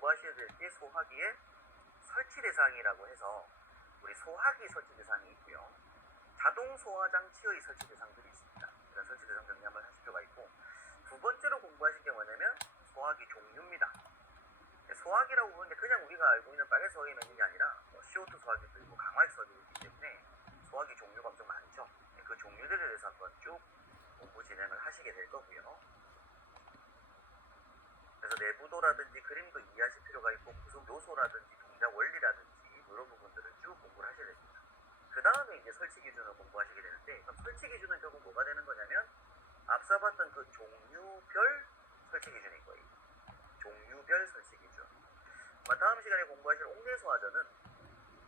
공부하셔야 될 게 소화기의 설치 대상이라고 해서 우리 소화기 설치 대상이 있고요. 자동 소화 장치의 설치 대상들이 있습니다. 이런 설치 대상 정리 한번 하실 필요가 있고, 두 번째로 공부하실 게 뭐냐면 소화기 종류입니다. 소화기라고 보는데 그냥 우리가 알고 있는 빨간 소화기만 있는 게 아니라 CO2 소화기도 있고 강화액 소화기도 있기 때문에 소화기 종류가 엄청 많죠. 그 종류들에 대해서 한번 쭉 공부 진행을 하시게 될 거고요. 그래서 내부도라든지 그림도 이해하실 필요가 있고 구성 요소라든지 동작 원리라든지 이런 부분들을 쭉 공부를 하셔야 됩니다. 그 다음에 이제 설치 기준을 공부하시게 되는데, 그럼 설치 기준은 결국 뭐가 되는 거냐면 앞서 봤던 그 종류별 설치 기준일 거예요. 종류별 설치 기준. 다음 시간에 공부하실 옥내소화전은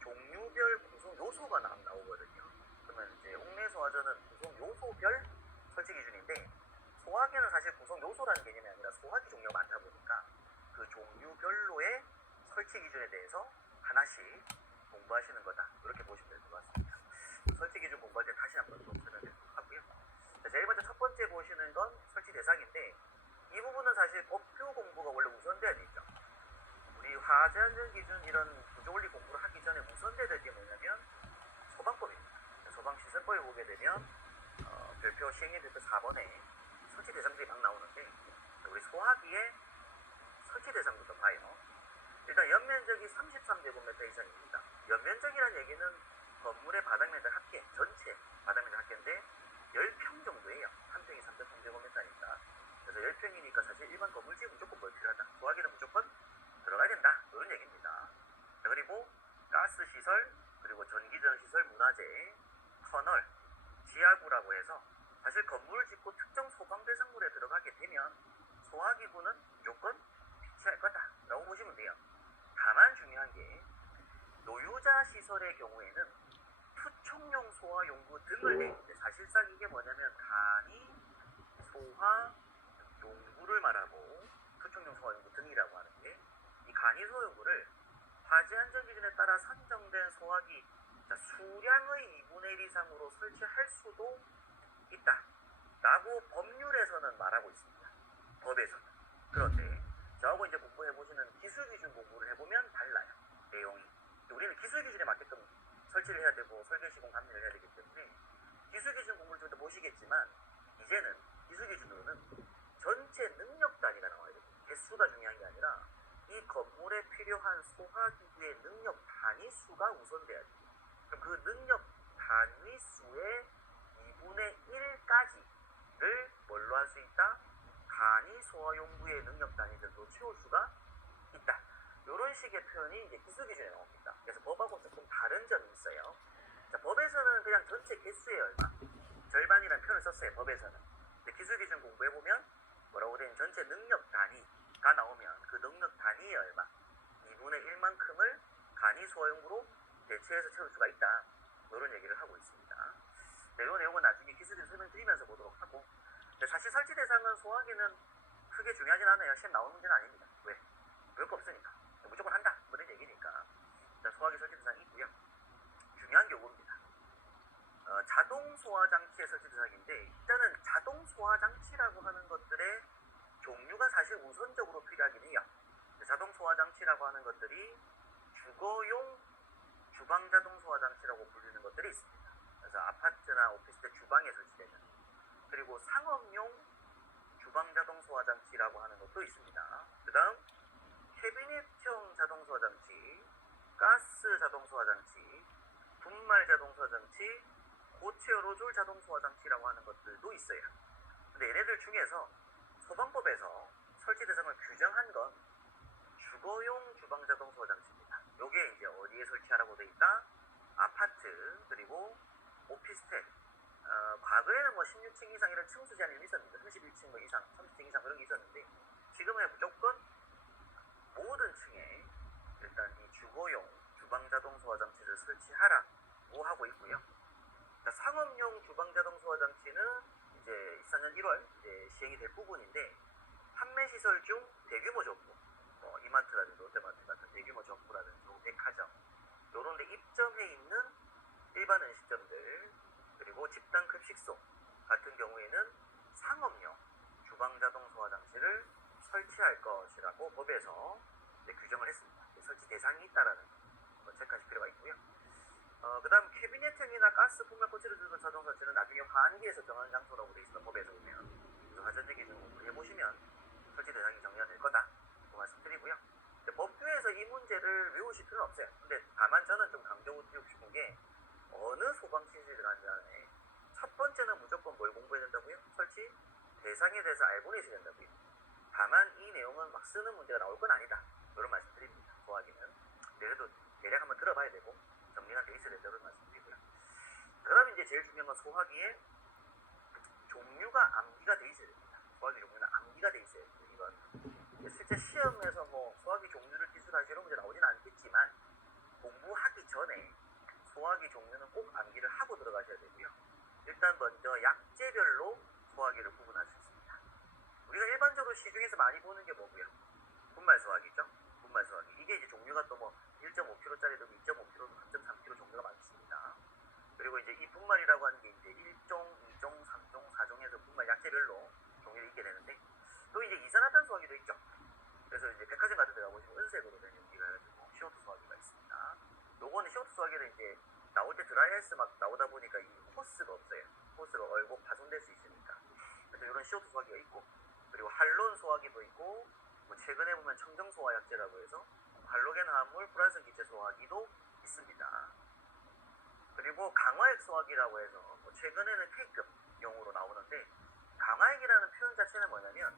종류별 구성 요소가 나오거든요. 그러면 이제 옥내소화전은 구성 요소별 설치 기준인데, 소화기는 사실 구성 요소라는 개념이 아니라 소화기 종류가 많다 보니까 그 종류별로의 설치 기준에 대해서 하나씩 공부하시는 거다, 이렇게 보시면 될 것 같습니다. 설치 기준 공부할 때 다시 한번 또 설명드리도록 하고요. 자, 제일 먼저 첫 번째 보시는 건 설치 대상인데, 이 부분은 사실 법규 공부가 원래 우선돼야 되죠. 우리 화재 안전 기준 이런 구조원리 공부를 하기 전에 우선돼야 될 게 뭐냐면 소방법입니다. 소방시설법에 보게 되면 별표 시행령 별표 4번에 설치 대상들이 막 나오는데, 우리 소화기의 설치 대상부터 봐요. 일단 연면적이 33제곱미터 이상입니다. 연면적이라는 얘기는 건물의 바닥면적 합계, 전체 바닥면적 합계인데 10평 정도예요. 한 평이 3.3제곱미터니까. 그래서 10평이니까 사실 일반 건물지에 무조건 뭘 필요하다. 소화기는 무조건 들어가야 된다, 이런 얘기입니다. 자, 그리고 가스 시설, 그리고 전기전 시설, 문화재, 터널, 지하구라고 해서 사실 건물을 짓고 특정 소방 대상물에 들어가게 되면 소화기구는 무조건 비치할 거다라고 보시면 돼요. 다만 중요한 게 노유자 시설의 경우에는 투척용 소화용구 등을 내는데, 사실상 이게 뭐냐면 간이 소화 용구를 말하고 투척용 소화용구 등이라고 하는데, 이 간이 소화용구를 화재 안전 기준에 따라 선정된 소화기 수량의 2분의 1 이상으로 설치할 수도 있다 라고 법률에서는 말하고 있습니다. 법에서는. 그런데 저하고 이제 공부해보시는 기술기준 공부를 해보면 달라요, 내용이. 우리는 기술기준에 맞게끔 설치를 해야 되고 설계시공 감리를 해야 되기 때문에 기술기준 공부를 좀 더 보시겠지만, 이제는 기술기준으로는 전체 능력 단위가 나와야 됩니다. 개수가 중요한 게 아니라 이 건물에 필요한 소화기구의 능력 단위 수가 우선돼야 돼요. 그럼 그 능력 단위 수의 2분의 1까지를 뭘로 할 수 있다? 간이 소화용구의 능력 단위들로 채울 수가 있다. 이런 식의 표현이 이제 기술기준에 나옵니다. 그래서 법하고 조금 다른 점이 있어요. 자, 법에서는 그냥 전체 개수의 얼마, 절반이라는 표현을 썼어요, 법에서는. 근데 기술기준 공부해보면 뭐라고 되는 전체 능력 단위가 나오면 그 능력 단위의 얼마, 2분의 1만큼을 간이 소화용구로 대체해서 채울 수가 있다, 이런 얘기를 하고 있습니다. 네, 이 내용은 나중에 기술기준 설명드리면서 보도록 하고, 사실 설치 대상은 소화기는 크게 중요하진 않아요. 시험 나오는 문제는 아닙니다. 왜? 별거 없으니까. 무조건 한다, 그런 얘기니까. 일단 소화기 설치 대상이 있고요. 중요한 게 요겁니다. 자동 소화 장치의 설치 대상인데, 일단은 자동 소화 장치라고 하는 것들의 종류가 사실 우선적으로 필요하긴 해요. 자동 소화 장치라고 하는 것들이 주거용 주방 자동 소화 장치라고 불리는 것들이 있습니다. 그래서 아파트나 오피스텔 주방에 설치되는, 그리고 상업용 주방 자동 소화 장치라고 하는 것도 있습니다. 그 다음 캐비닛형 자동 소화 장치, 가스 자동 소화 장치, 분말 자동 소화 장치, 고체 에어로졸 자동 소화 장치라고 하는 것들도 있어요. 근데 얘네들 중에서 소방법에서 설치 대상을 규정한 건 주거용 주방 자동 소화 장치입니다. 요게 이제 어디에 설치하라고 되어 있다? 아파트, 그리고 오피스텔. 과거에는 뭐 16층 이상 이런 층수 제한이 있었는데, 31층 뭐 이상, 30층 이상 그런 게 있었는데, 지금은 무조건 모든 층에 일단 이 주거용 주방 자동 소화 장치를 설치하라고 하고 있고요. 상업용 주방 자동 소화 장치는 이제 24년 1월 이제 시행이 될 부분인데, 판매 시설 중 대규모 점포, 이마트라든지 롯데마트 같은 대규모 점포라든지 백화점, 요런 데 입점해 있는 일반 음식점들, 그리고 집단 급식소 같은 경우에는 상업용 주방 자동 소화 장치를 설치할 것이라고 법에서 이제 규정을 했습니다. 설치 대상이 있다라는 거 체크하실 필요가 있고요. 그 다음 캐비넷형이나 가스 분말 코치를 주는 자동 설치는 나중에 환기에서 정하는 장소라고 되어 있습니다. 법에서 보면. 그래서 가전제 기준 공부를 해보시면 설치 대상이 정리가 될 거다. 그 말씀드리고요. 법규에서 이 문제를 외우실 필요는 없어요. 근데 다만 저는 좀 강조드리고 싶은 게 어느 소방시설을 간다네. 첫 번째는 무조건 뭘 공부해야 된다고요? 설치 대상에 대해서 알고 계셔야 된다고요. 다만 이 내용은 막 쓰는 문제가 나올 건 아니다. 이런 말씀 드립니다. 소화기는. 그래도 대략 한번 들어봐야 되고 정리가 돼 있어야 된다는 말씀드리고요. 그 다음에 이제 제일 중요한 건 소화기의 종류가 암기가 돼 있어야 됩니다. 소화기 종류는 암기가 돼 있어야 됩니다. 이건 실제 시험에서 뭐 소화기 종류를 기술하시는 문제 나오진 않겠지만 공부하기 전에 소화기 종류는 꼭 암기를 하고 들어가셔야 되고요. 일단 먼저 약재별로 소화기를 구분할 수 있습니다. 우리가 일반적으로 시중에서 많이 보는 게 뭐고요? 분말 소화기죠. 분말 소화기. 이게 이제 종류가 또 뭐 1.5kg짜리도 2.5kg, 3.3kg 종류가 많습니다. 그리고 이제 이 분말이라고 하는 게 이제 1종, 2종, 3종, 4종에서 분말 약재별로 종류를 있게 되는데 또 이제 이산화탄 소화기도 있죠. 그래서 이제 백화점 같은 데 가보시면 은색으로 된 용기가 가지고 CO2 소화기가 있습니다. 요거는 CO2 소화기는 이제 나올 때 드라이아이스 막 나오다 보니까 이 호스가 없어요. 호스가 얼고 파손될 수 있으니까. 그래서 이런 CO2 소화기가 있고, 그리고 할론 소화기도 있고, 뭐 최근에 보면 청정 소화약제라고 해서 할로겐 화합물 불완성 기체 소화기도 있습니다. 그리고 강화액 소화기라고 해서 뭐 최근에는 K급 용으로 나오는데, 강화액이라는 표현 자체는 뭐냐면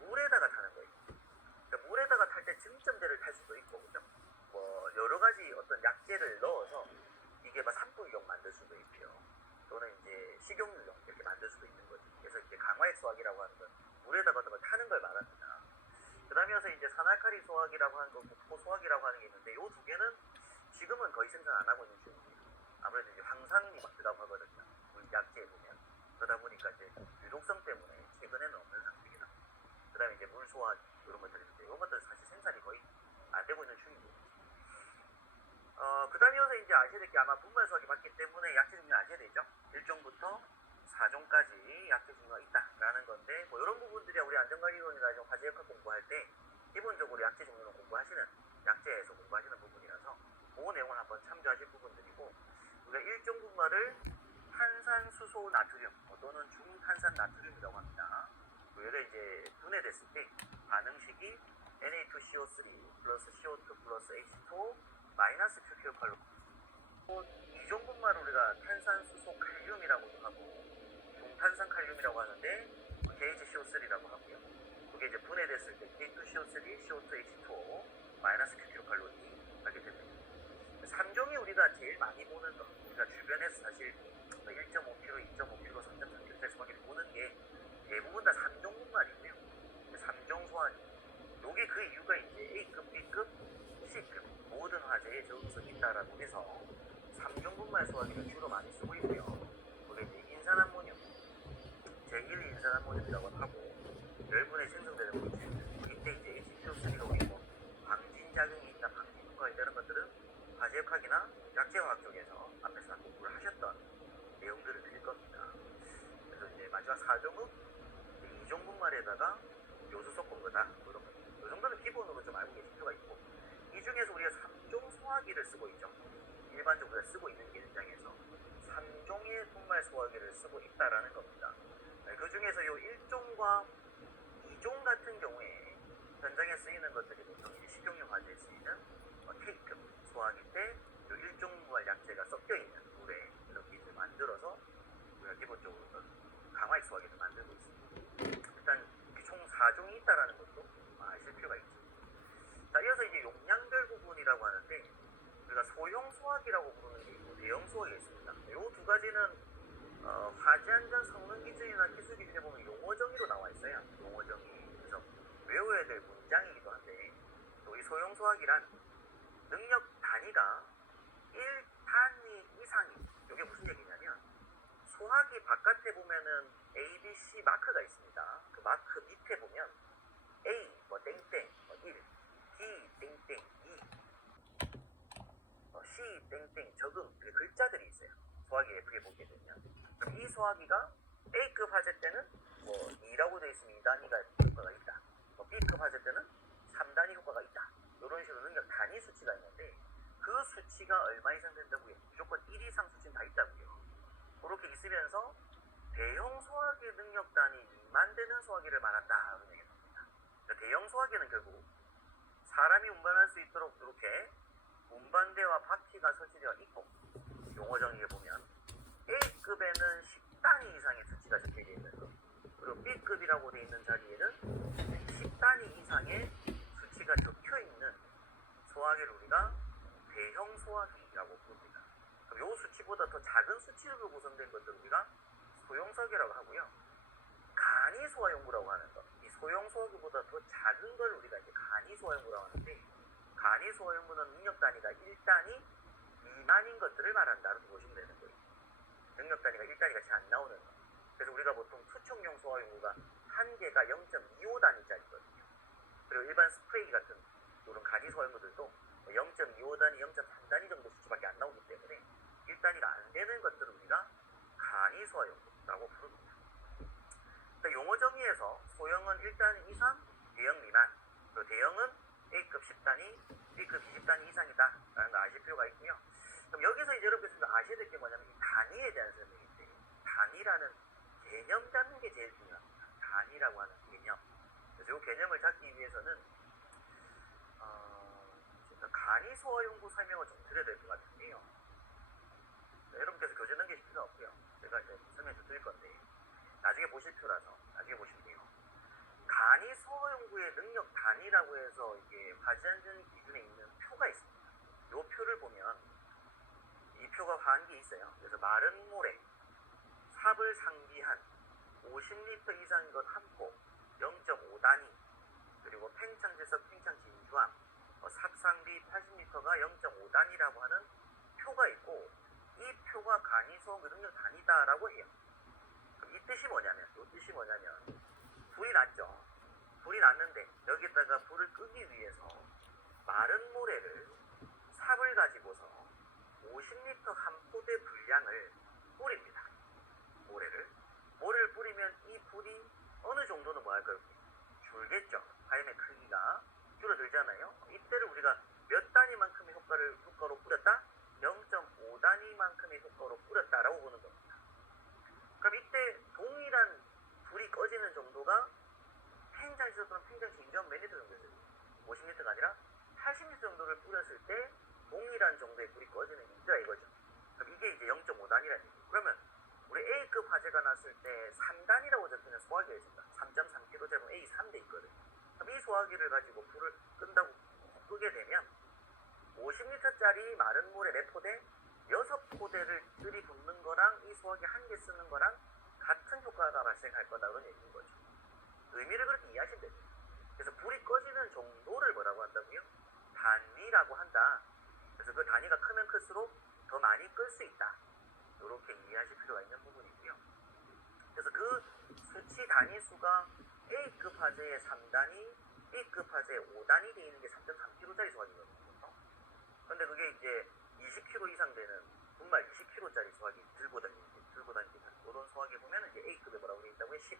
물에다가 타는 거예요. 그러니까 물에다가 탈 때 증점제를 탈 수도 있고, 그죠? 뭐 여러 가지 어떤 약재를 넣어서 이게 막 산불용 만들 수도 있고요. 또는 이제 식용유용 이렇게 만들 수도 있는 거죠. 그래서 이제 강화액 소화기라고 하는 건 물에다가 어떤 걸 타는 걸 말합니다. 그 다음에서 이제 산알칼리 소화기라고 하는 거, 목포 소화기라고 하는 게 있는데, 이 두 개는 지금은 거의 생산 안 하고 있는 중입니다. 아무래도 이제 황산이 막 들어가고 하거든요. 물 약재에 보면. 그러다 보니까 이제 유독성 때문에 최근에는 없는 상태입니다. 그 다음에 이제 물 소화기 이런 것들이 있는데, 이런 것들은 사실 생산이 거의 안 되고 있는 중입니다. 그 다음이어서 이제 아셔야 될 게 아마 분말 소화기 맞기 때문에 약재 종류 아셔야 되죠. 1종부터 4종까지 약재 종류가 있다라는 건데, 뭐 이런 부분들이 우리 안전관리론이나 좀 과제역학 공부할 때 기본적으로 약재 종류는 공부하시는, 약재에서 공부하시는 부분이라서 그 내용을 한번 참조하실 부분들이고, 우리가 1종 분말을 탄산수소 나트륨 또는 중탄산 나트륨이라고 합니다. 얘를 이제 분해됐을 때 반응식이 Na2CO3 플러스 CO2 플러스 H2O 마이너스 QQ칼로. 2종 분말을 우리가 탄산수소 칼륨이라고도 하고 중탄산 칼륨이라고 하는데 KHCO3라고 하고요. 그게 이제 분해됐을 때 K2CO3, CO2H2O 마이너스 QQ칼로리 하게 됩니다. 3종이 우리가 제일 많이 보는 거, 우리가 주변에서 사실 1.5kg, 2.5kg, 3.3kg짜리 소화기를 보는 게 대부분 다 3종 분말이고요. 3종 소화기. 요게 그 이유가 이제 A급, B급, C급 모든 화재에 적응성이 있다라고 해서 3종 분말 소화기를 주로 많이 쓰고 있고요. 그게 이제 인산암모늄, 제1인산암모늄이라고 하고 열분에 생성되는 물질, 이때 이제 H2O3가 우리 뭐 방진작용이 있다, 방진 효과가 있다는 것들은 화재역학이나 약재화학 쪽에서 앞에서 공부를 하셨던 내용들을 드릴 겁니다. 그래서 이제 마지막 4종은 2종 분말에다가 요소속 공부다. 이런 거. 이 정도는 기본으로 좀 알고 계실 필요가 있고, 이 중에서 우리가 3종 소화기를 쓰고 있죠. 일반적으로 우리가 쓰고 있는 현장에서 3종의 분말 소화기를 쓰고 있다라는 겁니다. 그 중에서 이 1종과 2종 같은 경우에 현장에 쓰이는 것들이 보통 식용유 화재에 쓰이는 K급 소화기 때 이 1종 분말 약재가 섞여 있는 물에 이렇게 이제 만들어서 우리가 기본적으로 강화액 소화기를 만들고 있습니다. 일단 총 4종이 있다라는 것도 아실 필요가 있죠. 자, 이어서 이제 용량별 구분이라고 하는데, 우리가 소형 소화기라고 부르는 게 있고 대형 소화기가 있습니다. 이 두 가지는 화재 안전 성능 기준이나 기술 기준에 보면 용어 정의로 나와 있어요. 용어 정의. 그래서 외워야 될 문장이기도 한데, 또 이 소형 소화기란 능력 단위가 1단위 이상이. 이게 무슨 얘기냐면 소화기 바깥에 보면은 A, B, C 마크가 있습니다. 그 마크 밑에 보면 A 뭐 땡땡 1, D 땡땡 2, C 땡땡 적응, 그 글자들이 있어요. 소화기 예쁘게 보게 되면. 그럼 이 소화기가 A급 화재 때는 뭐 2라고 되어 있으면 2단위가 효과가 있다. B급 화재 때는 3단위 효과가 있다. 이런 식으로 능력 단위 수치가 있는데 그 수치가 얼마 이상 된다고요? 무조건 1 이상 수치는 다 있다고요. 그렇게 있으면서 대형 소화기 능력 단위 미만 되는 소화기를 말한다. 이런 얘기입니다. 대형 소화기는 결국 사람이 운반할 수 있도록 이렇게 운반대와 바퀴가 설치되어 있고, 용어 정의에 보면 A급에는 10단위 이상의 수치가 적혀져 있는 거, 그리고 B급이라고 되어 있는 자리에는 10단위 이상의 수치가 적혀 있는 소화기를 우리가 대형 소화기라고 부릅니다. 그럼 이 수치보다 더 작은 수치로 구성된 것들을 우리가 소형 소화기라고 하고요. 간이 소화용구라고 하는 것, 이 소형 소화기보다 더 작은 걸 우리가 이제 간이 소화용구라고 하는데, 간이 소화용구는 능력 단위가 1단위 미만인 것들을 말한다. 이렇게 보시면 되는 거예요. 능력 단위가 1단위 같이 안 나오는 거. 그래서 우리가 보통 투척용 소화용구가 한 개가 0.25단위짜리거든요. 그리고 일반 스프레이 같은 이런 간이 소화용구들도 0.25단위, 0.3단위 정도 수치밖에 안 나오기 때문에 1단위가 안 되는 것들을 우리가 간이 소화용구라고 부릅니다. 용어 정의에서 소형은 1단위 이상, 대형 미만, 그리고 대형은 A급 10단위, B급 20단위 이상이다 라는 거 아실 필요가 있고요. 그럼 여기서 이제 여러분께서 아셔야 될 게 뭐냐면 이 단위에 대한 설명인데, 단위라는 개념 잡는 게 제일 중요합니다. 단위라고 하는 개념. 그래서 이 개념을 잡기 위해서는 간이 소화용구 설명을 좀 드려야 될 것 같은데요. 여러분께서 교재 넘기실 필요 없고요. 제가 이제 설명 좀 드릴 건데, 나중에 보실 표라서 나중에 보시면 돼요. 간이 소화용구의 능력 단위라고 해서 이게 화재안전 기준에 있는 표가 있습니다. 이 표를 보면 이 표가 화한 게 있어요. 그래서 마른 모래, 삽을 상비한 50리터 이상인 것 한 포, 0.5단위, 그리고 팽창제석, 팽창진주암, 삽상비 80리터가 0.5단위라고 하는 표가 있고, 이 표가 간이 소화용구 능력 단위다라고 해요. 그럼 이 뜻이 뭐냐면, 불이 났죠. 불이 났는데 여기다가 불을 끄기 위해서 마른 모래를, 삽을 가지고서 50리터 한 포대 분량을 뿌립니다. 모래를 뿌리면 이 불이 어느 정도는 뭐 할까요? 줄겠죠. 화염의 크기가 줄어들잖아요. 이때를 우리가 몇 단위만큼의 효과로 뿌렸다? 0.5단위만큼의 효과로 뿌렸다라고 보는 겁니다. 그럼 이때 동일한 불이 꺼지는 정도가 팽창지석 또는 팽창진주암 몇 리터 정도였어요? 50리터가 아니라 80리터 정도를 뿌렸을 때 동일한 정도의 불이 꺼지는 게 있다 이거죠. 그럼 이게 이제 0.5단위라는 얘기예요. 그러면 우리 A급 화재가 났을 때 3단위라고 적혀있는 소화기가 있습니다. 3.3kg짜리 A3대 있거든요. 그럼 이 소화기를 가지고 불을 끄게 되면 50리터짜리 마른 모래 4포대, 6포대를 들이붓는 거랑 이 소화기 한 개 쓰는 거랑 같은 효과가 발생할 거다, 그런 얘기인 거죠. 의미를 그렇게 이해하시면 됩니다. 그래서 불이 꺼지는 정도를 뭐라고 한다고요? 단위라고 한다. 그래서 그 단위가 크면 클수록 더 많이 끌 수 있다. 이렇게 이해하실 필요가 있는 부분이고요. 그래서 그 수치 단위 수가 A급 화재의 3단위, B급 화재의 5단위 되어 있는 게 3.3kg짜리 소화기거든요. 근데 그게 이제 20kg 이상 되는 분말 20kg짜리 소화기 들고 다니는 그런 소화기 보면 이제 A급에 뭐라고 되어 있다고요? 10,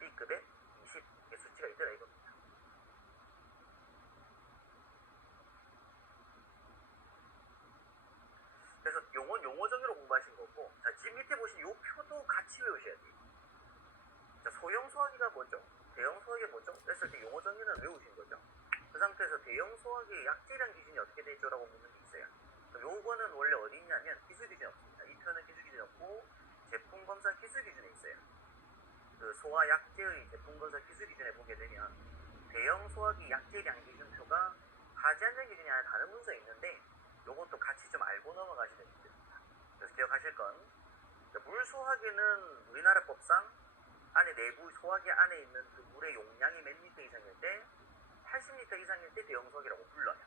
B급에 20 이게 수치가 있더라 이겁니다. 그래서 용어 정의로 공부하신 거고, 자, 지금 밑에 보신 요 표도 같이 외우셔야 돼요. 자, 소형 소화기가 뭐죠? 대형 소화기가 뭐죠? 그랬을 때 용어 정의는 외우신 거죠. 그 상태에서 대형 소화기의 약재량 기준이 어떻게 되죠? 라고 묻는 게 있어요. 요거는 원래 어디 있냐면 기술 기준이 없습니다. 이 표는 기술 기준이 없고 제품 검사 기술 기준에 있어요. 그 소화 약재의 제품 검사 기술 기준에 보게 되면 대형 소화기 약재량 기준표가 화재안전 기준이 아니라 다른 문서에 있는데, 요것도 같이 좀 알고 넘어가시면 됩니다. 그래서 기억하실 건, 물 소화기는 우리나라 법상 안에 내부 소화기 안에 있는 그 물의 용량이 몇 리터 이상일 때, 80리터 이상일 때 대형 소화기라고 불러요.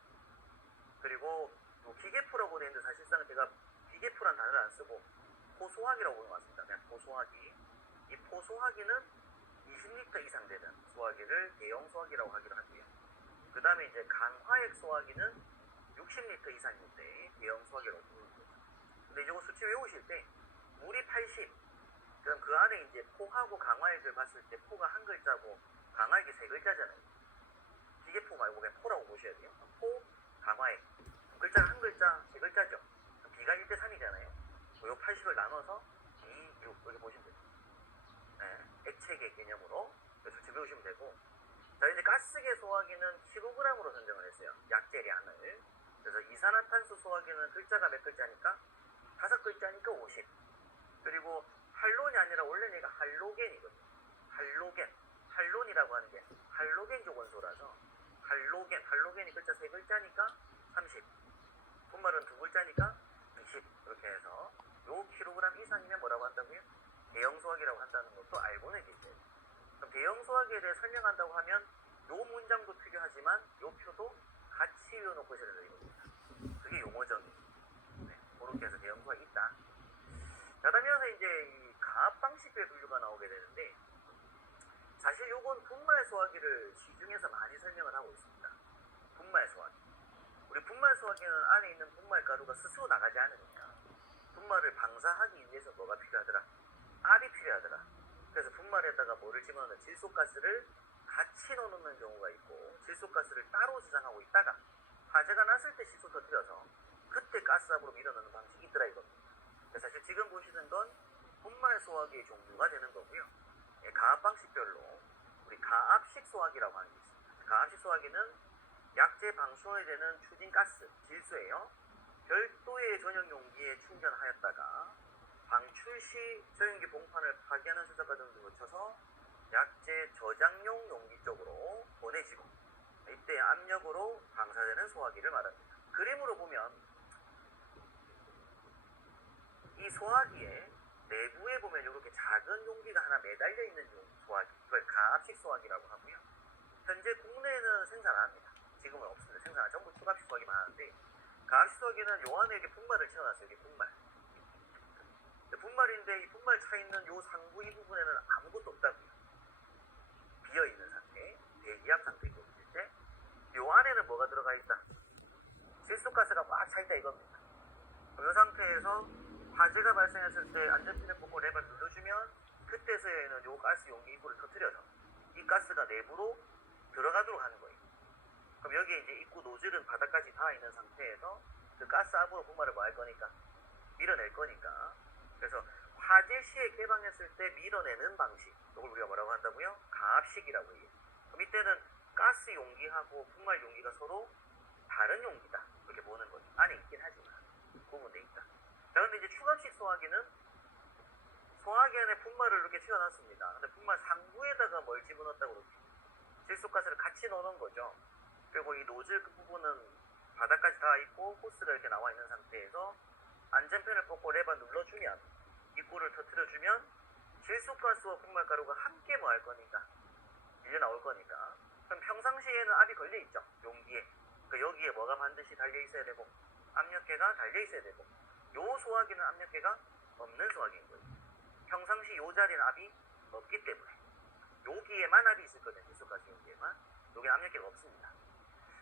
그리고 기계포라고 되어 있는데 사실상 제가 기계포란 단어를 안 쓰고 포소화기라고 보내왔습니다. 그냥 포소화기. 이 포소화기는 20리터 이상 되는 소화기를 대형 소화기라고 하기로 하고요. 그 다음에 이제 강화액 소화기는 60리터 이상일 때 대형 소화기라고 부르는 거죠. 근데 이거 수치 외우실 때 물이 80, 그럼 그 안에 이제 포하고 강화액을 봤을 때 포가 한 글자고 강화액이 세 글자잖아요. 기계포 말고 그냥 포라고 보셔야 돼요. 포, 강화액. 글자 한 글자, 세 글자죠. B가 1대 3이잖아요. 요 80을 나눠서 2, 6 이렇게 보시면 돼요. 네, 액체계 개념으로 그래서 지금 배우시면 되고. 자, 이제 가스계 소화기는 킬로그램으로 선정을 했어요. 약재량을. 그래서 이산화탄소 소화기는 글자가 몇 글자니까 5글자니까 50. 그리고 할론이 아니라 원래는 얘가 할로겐이거든요. 할로겐. 할론이라고 하는 게 할로겐 조건소라서 할로겐이 글자 3글자니까 30. 분말은 2글자니까 20. 이렇게 해서 요 킬로그램 이상이면 뭐라고 한다고요? 대형 소화기라고 한다는 것도 알고는 계세요. 그럼 대형 소화기에 대해 설명한다고 하면 요 문장도 필요하지만 요 표도 같이 외워놓고 있어야 되는 겁니다. 그게 용어정이에요. 네, 그렇게 해서 대형 소화기 있다. 자, 그러면서 이제 이 가압 방식의 분류가 나오게 되는데, 사실 요건 분말 소화기를 시중에서 많이 설명을 하고 있습니다. 분말 소화기. 우리 분말 소화기는 안에 있는 분말 가루가 스스로 나가지 않으니까 분말을 방사하기 위해서 뭐가 필요하더라? 압이 필요하더라. 그래서 분말에다가 뭐를 집어넣는 질소가스를 같이 넣는 경우가 있고, 질소가스를 따로 저장하고 있다가 화재가 났을 때 질소 터뜨려서 그때 가스압으로 밀어넣는 방식이 있더라 이겁니다. 사실 지금 보시는 건 분말 소화기의 종류가 되는 거고요. 가압 방식별로 우리 가압식 소화기라고 하는 게 있습니다. 가압식 소화기는 약재 방수원에 되는 추진 가스, 질소예요. 별도의 전용 용기에 충전하였다가 방출 시 전용기 봉판을 파괴하는 수작과 등을 거쳐서 약재 저장용 용기 쪽으로 보내지고, 이때 압력으로 방사되는 소화기를 말합니다. 그림으로 보면 이 소화기에 내부에 보면 이렇게 작은 용기가 하나 매달려 있는 소화기, 그걸 가압식 소화기라고 하고요. 현재 국내에는 생산 안 합니다. 지금은 없습니다. 생산 전부 초갑식 소화기만 하는데, 가압식 소화기는 요 안에 이렇게 분말을 채워놨어요. 이게 분말. 분말인데 이 분말 차 있는 요 상부 이 부분에는 아무것도 없다고요. 비어 있는 상태, 대기압 상태이고, 실제 요 안에는 뭐가 들어가 있다? 질소가스가 꽉 차 있다 이겁니다. 이 상태에서 화재가 발생했을 때 안전핀을 꽂고 레버를 눌러주면 그때서야는 요 가스 용기 입구를 터뜨려서 이 가스가 내부로 들어가도록 하는 거예요. 그럼 여기에 이제 입구 노즐은 바닥까지 닿아 있는 상태에서 그 가스 압으로 분말을 뭐 할 거니까 밀어낼 거니까. 그래서 화재 시에 개방했을 때 밀어내는 방식, 이걸 우리가 뭐라고 한다고요? 가압식이라고 해요. 그럼 이때는 가스 용기하고 분말 용기가 서로 다른 용기다 이렇게 보는 거죠. 안에 있긴 하지만 구분돼 있다. 자, 근데 이제 추갑식 소화기는 소화기 안에 분말을 이렇게 채워놨습니다. 근데 분말 상부에다가 뭘 집어넣었다고 그러죠? 질소가스를 같이 넣어놓은 거죠. 그리고 이 노즐 그 부분은 바닥까지 닿아 있고 호스가 이렇게 나와 있는 상태에서 안전펜을 뽑고 레버 눌러주면 입구를 터뜨려주면 질소가스와 분말가루가 함께 뭐 할 거니까 밀려 나올 거니까. 그럼 평상시에는 압이 걸려 있죠. 용기에. 그 여기에 뭐가 반드시 달려 있어야 되고 압력계가 달려 있어야 되고, 요 소화기는 압력계가 없는 소화기인 거예요. 평상시 요 자리는 압이 없기 때문에 여기에만 압이 있을 거예요. 질소가스 용기에만. 여기는 압력계가 없습니다.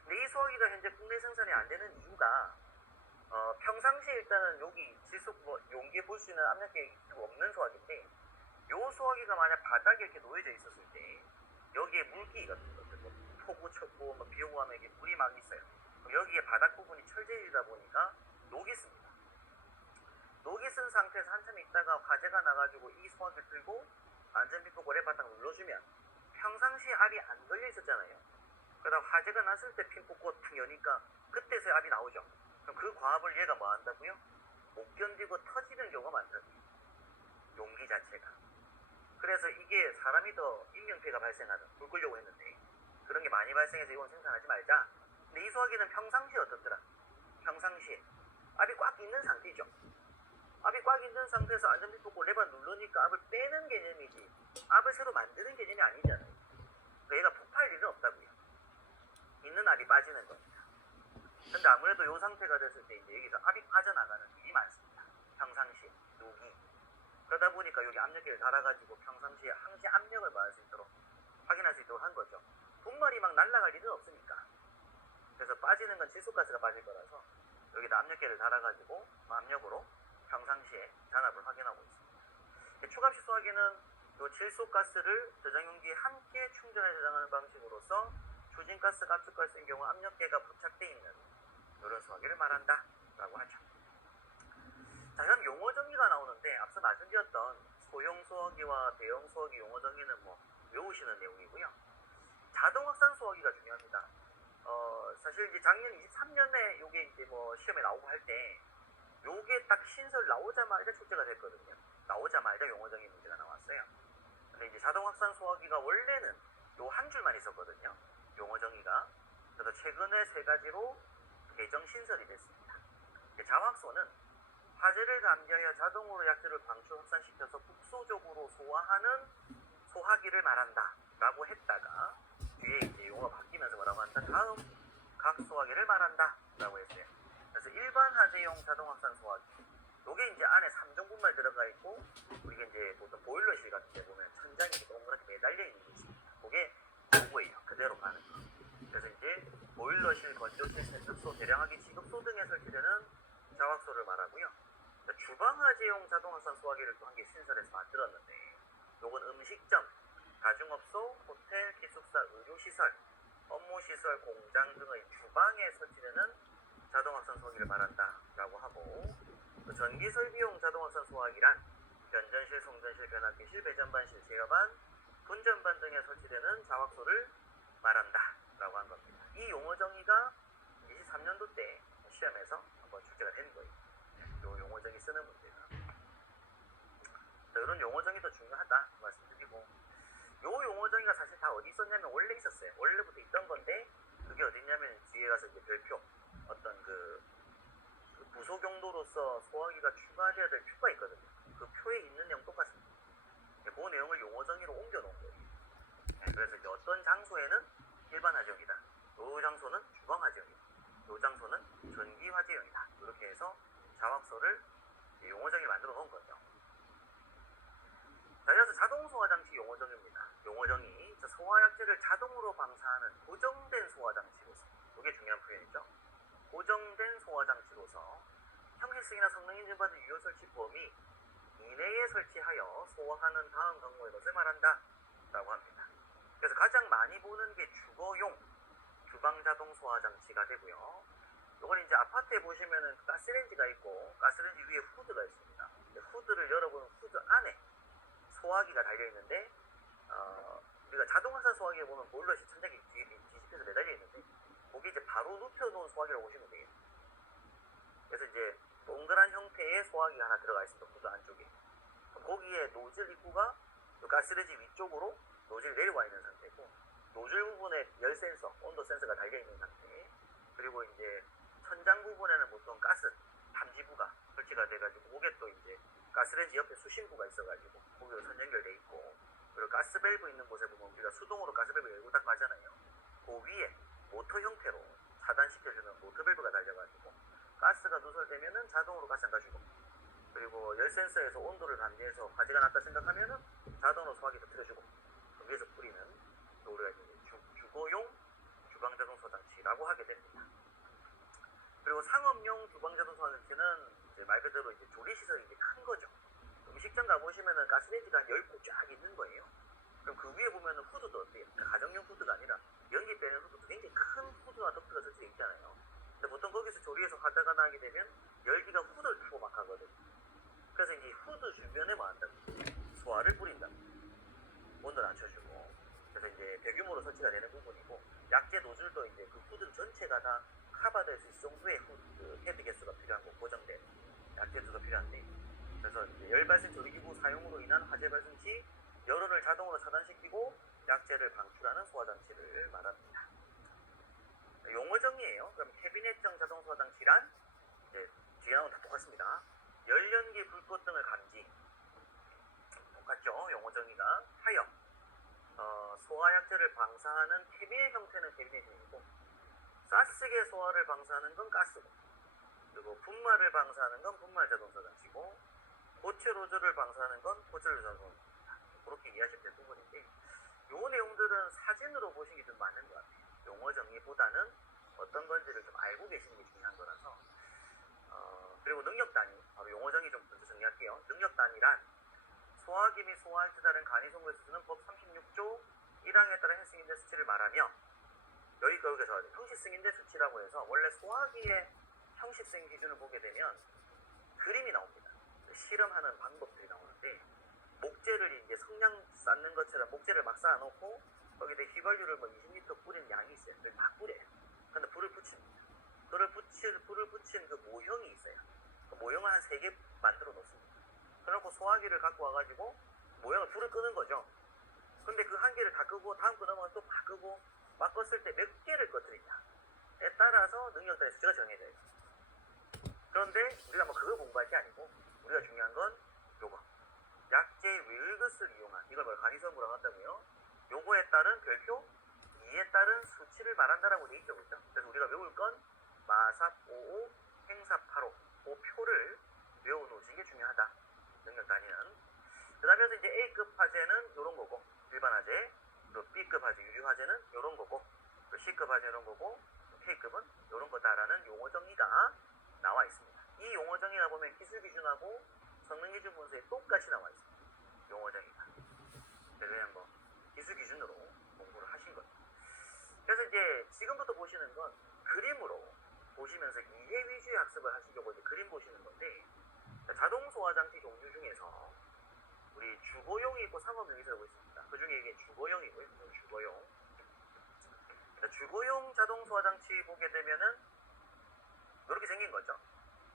근데 이 소화기가 현재 국내 생산이 안 되는 이유가 평상시에 일단은 여기 질소 용기에 볼 수 있는 압력계 없는 소화기인데, 요 소화기가 만약 바닥에 이렇게 놓여져 있었을 때 여기에 물기 같은 것들, 폭우 쳤고 비 오고 하면 이게 물이 막 있어요. 여기에 바닥 부분이 철제이다 보니까 녹이 씁니다. 녹이 쓴 상태에서 한참 있다가 화재가 나가지고 이 소화기를 들고 안전핀 꽂고 레버 딱 눌러주면 평상시에 압이 안 걸려 있었잖아요. 그러다 화재가 났을 때 핀 꽂고 탁 여니까 그때서야 압이 나오죠. 그럼 그 과압을 얘가 뭐 한다고요? 못 견디고 터지는 경우가 많다고요. 용기 자체가. 그래서 이게 사람이 더 인명피해가 발생하는, 불 끄려고 했는데 그런 게 많이 발생해서 이건 생산하지 말자. 근데 이 소화기는 평상시에 어떻더라? 평상시에 압이 꽉 있는 상태죠. 압이 꽉 있는 상태에서 안전핀 꽂고 레버 누르니까 압을 빼는 개념이지 압을 새로 만드는 개념이 아니잖아요. 그러니까 얘가 폭발 일은 없다고요. 있는 압이 빠지는 겁니다. 근데 아무래도 이 상태가 됐을 때 이제 여기서 압이 빠져나가는 일이 많습니다. 평상시에 녹이. 그러다 보니까 여기 압력계를 달아가지고 평상시에 항시 압력을 말할 수 있도록 확인할 수 있도록 한 거죠. 분말이 막 날아갈 일은 없으니까. 그래서 빠지는 건 질소가스가 빠질 거라서 여기다 압력계를 달아가지고 압력으로 평상시에 잔압을 확인하고 있습니다. 추갑식 소화기는 이 질소가스를 저장용기에 함께 충전해 저장하는 방식으로서 추진가스, 가축가스인 경우 압력계가 부착되어 있는 이런 소화기를 말한다 라고 하죠. 자, 그럼 용어 정의가 나오는데 앞서 말씀드렸던 소형 소화기와 대형 소화기 용어 정의는 뭐 외우시는 내용이고요. 자동 확산 소화기가 중요합니다. 사실 이제 작년 23년에 요게 이제 뭐 시험에 나오고 할 때 요게 딱 신설 나오자마자 출제가 됐거든요. 나오자마자 용어 정의 문제가 나왔어요. 근데 이제 자동 확산 소화기가 원래는 요 한 줄만 있었거든요. 용어 정의가. 그래서 최근에 3가지로 개정 신설이 됐습니다. 자확소는 화재를 감지하여 자동으로 약재를 방출 확산시켜서 국소적으로 소화하는 소화기를 말한다 라고 했다가 뒤에 이제 용어가 바뀌면서 뭐라고 한다? 다음 각 소화기를 말한다 라고 했어요. 그래서 일반 화재용 자동 확산 소화기, 요게 이제 안에 3종 분말 들어가 있고, 우리가 이제 보통 보일러실 같은 데 보면 천장에 동그랗게 매달려 있는 게 있습니다. 그게 요거예요. 그대로 가는 거. 그래서 이제 보일러실, 건조실, 세척소, 대량하기, 지급소 등에 설치되는 자확소를 말하고요. 주방 화재용 자동 확산 소화기를 또 한 개 신설해서 만들었는데, 요건 음식점, 가중업소, 호텔, 기숙사, 의료시설, 업무시설, 공장 등의 주방에 설치되는 자동 확산 소화기를 말한다 라고 하고, 전기설비용 자동 확산 소화기란 변전실, 송전실, 변압기실, 배전반실, 제어반, 분전반 등에 설치되는 자확소를 말한다 라고 한 겁니다. 이 용어 정의가 23년도 때 시험에서 한번 출제가 된 거예요. 요 용어 정의 쓰는 문제가. 이런 용어 정의도 중요하다 말씀드리고, 요 용어 정의가 사실 다 어디 있었냐면 원래 있었어요. 원래부터 있던 건데, 그게 어딨냐면 뒤에 가서 이제 별표, 어떤 그 부속 용도로서 소화기가 추가되어야 될 표가 있거든요. 그 표에 있는 내용 똑같습니다. 그 내용을 용어 정의로 옮겨 놓은 거예요. 그래서 이제 어떤 장소에는 일반 화재용이다, 요 장소는 주방 화재용이다, 요 장소는 전기 화재용이다, 이렇게 해서 자확소를 용어 정의 만들어 놓은 거죠. 자, 이어서 자동 소화 장치 용어 정의입니다. 용어 정의, 소화약재를 자동으로 방사하는 고정된 소화 장치로서, 이게 중요한 표현이죠. 고정된 소화 장치로서 형식성이나 성능 인증받은 유효 설치 범위 이내에 설치하여 소화하는 다음 경우의 것을 말한다 라고 합니다. 그래서 가장 많이 보는 게 주거용 주방 자동 소화 장치가 되고요. 이건 이제 아파트에 보시면은 가스레인지가 있고, 가스레인지 위에 후드가 있습니다. 후드를 열어보면 후드 안에 소화기가 달려있는데, 우리가 자동 확산 소화기에 보면 보일러실 천장에 뒤집혀서 매달려 있는데, 거기 이제 바로 눕혀놓은 소화기라고 보시면 돼요. 그래서 이제 동그란 형태의 소화기가 하나 들어가 있습니다. 후드 안쪽에. 거기에 노즐 입구가 가스레인지 위쪽으로 노즐이 내려와 있는 상태고, 노즐 부분에 열 센서, 온도 센서가 달려 있는 상태. 그리고 이제 천장 부분에는 보통 가스 탐지부가 설치가 돼가지고, 그게 또 이제 가스레인지 옆에 수신부가 있어가지고 거기로 선 연결돼 있고, 그리고 가스 밸브 있는 곳에 보면 우리가 수동으로 가스 밸브 열고 닫고 하잖아요. 그 위에 모터 형태로 차단시켜주는 모터 밸브가 달려가지고 가스가 누설되면은 자동으로 가스 안 가주고, 그리고 열 센서에서 온도를 감지해서 화재가 났다 생각하면은 자동으로 소화기도 틀어주고, 위에서 뿌리는 우리가 이제 주거용 주방 자동 소화 장치라고 하게 됩니다. 그리고 상업용 주방 자동 소화 장치는 이제 말 그대로 이제 조리 시설이 이제 큰 거죠. 음식점 가보시면은 가스레인지가 한 10구 쫙 있는 거예요. 그럼 그 위에 보면은 후드도 어때요? 가정용 후드가 아니라 연기 빼는 후드도 굉장히 큰 후드와 덕트가 설치되어 있잖아요. 근데 보통 거기서 조리해서 화재가 나게 되면 열기가 후드를 타고 막 하거든요. 그래서 이제 후드 주변에 뭐 한다? 소화를 뿌린다. 온도를 낮춰주고. 그래서 이제 대규모로 설치가 되는 부분이고, 약재 노즐도 이제 그 후드 전체가 다 커버될 수 있을 정도의 헤드 개수가 필요한 거, 고정된 약재수가 필요한데, 그래서 이제 열 발생 조리기구 사용으로 인한 화재 발생 시 열원을 자동으로 차단시키고 약재를 방출하는 소화장치를 말합니다. 용어 정의예요. 그럼 캐비넷형 자동 소화장치란 이제 뒤에 나오는 다 똑같습니다. 열연기, 불꽃 등을 감지, 똑같죠. 용어 정의가 하여 소화약재를 방사하는 캐비넷 형태는 캐비넷형이고, 가스계 소화를 방사하는 건 가스고, 그리고 분말을 방사하는 건 분말 자동 소화장치고, 고체 로즈를 방사하는 건 고체 로즈 자동 소화장치입니다. 그렇게 이해하시면 될 부분인데, 요 내용들은 사진으로 보시는 게 좀 맞는 것 같아요. 용어 정의보다는 어떤 건지를 좀 알고 계시는 게 중요한 거라서. 그리고 능력 단위, 바로 용어 정의 좀 먼저 정리할게요. 능력 단위란 소화기 및 소화할 때 다른 간이성분에 쓰는 법 36조 1항에 따른 헬스인데 수치를 말하며, 여기서 형식승인대 수치라고 해서 원래 소화기의 형식승 기준을 보게 되면 그림이 나옵니다. 실험하는 방법들이 나오는데 목재를 이제 성냥 쌓는 것처럼 목재를 막 쌓아놓고 거기다 휘발유를 뭐 20리터 뿌리는 양이 있어요. 그걸 막 뿌려요. 근데 불을 붙입니다. 불을 붙인 그 모형이 있어요. 그 모형을 한 3개 만들어 놓습니다. 그래놓고 소화기를 갖고 와가지고 모형을 불을 끄는 거죠. 근데 그 한 개를 다 끄고 다음 거 넘어가 또 바꾸고 막 껐을 때 몇 개를 꺼뜨리냐에 따라서 능력단의 수치가 정해져요. 그런데 우리가 뭐 그거 공부할 게 아니고 우리가 중요한 건 요거 약재 윌그스를 이용한 이걸 뭐 간이성으로 한다고요. 요거에 따른 별표 2에 따른 수치를 말한다라고 돼 있죠. 그렇죠? 그래서 우리가 외울 건 마삽 55 행삽 85 그 표를 외워놓으시는 게 중요하다. 능력 단위는. 그 다음에 이제 A급 화재는 요런 거고 일반 화재, 또 B급 화재 유류 화재는 요런 거고, 또 C급 화재 요런 거고, K급은 요런 거다라는 용어 정의가 나와 있습니다. 이 용어 정의가 보면 기술 기준하고 성능 기준 문서에 똑같이 나와 있습니다. 용어 정의가. 그래서 뭐 기술 기준으로 공부를 하신 거죠. 그래서 이제 지금부터 보시는 건 그림으로 보시면서 이해 위주의 학습을 하시려고 이제 그림 보시는 건데, 자동 소화장치 종류 중에서 우리 주거용이 있고 상업용이 있다고 있습니다. 그 중에 이게 주거용이고요. 주거용. 주거용 자동 소화장치 보게 되면은 이렇게 생긴 거죠.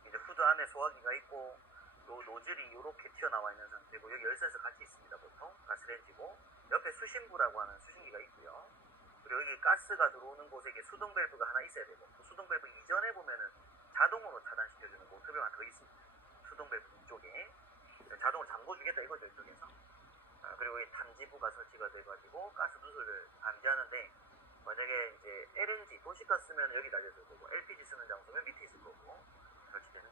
이제 후드 안에 소화기가 있고 또 노즐이 이렇게 튀어나와 있는 상태고 여기 열선에서 같이 있습니다. 보통 가스레인지고 옆에 수신부라고 하는 수신기가 있고요. 그리고 여기 가스가 들어오는 곳에 이게 수동 밸브가 하나 있어야 되고 그 수동 밸브 이전에 보면은 자동으로 차단시켜주는 모터가 하나 더 있습니다. 수동 밸브 이쪽에 자동으로 잠궈주겠다 이거죠. 이쪽에서. 그리고 이 탐지부가 설치가 돼가지고 가스 누설을 감지하는데 만약에 이제 LNG 도시가스 쓰면 여기 달려있을 거고 LPG 쓰는 장소면 밑에 있을 거고 설치되는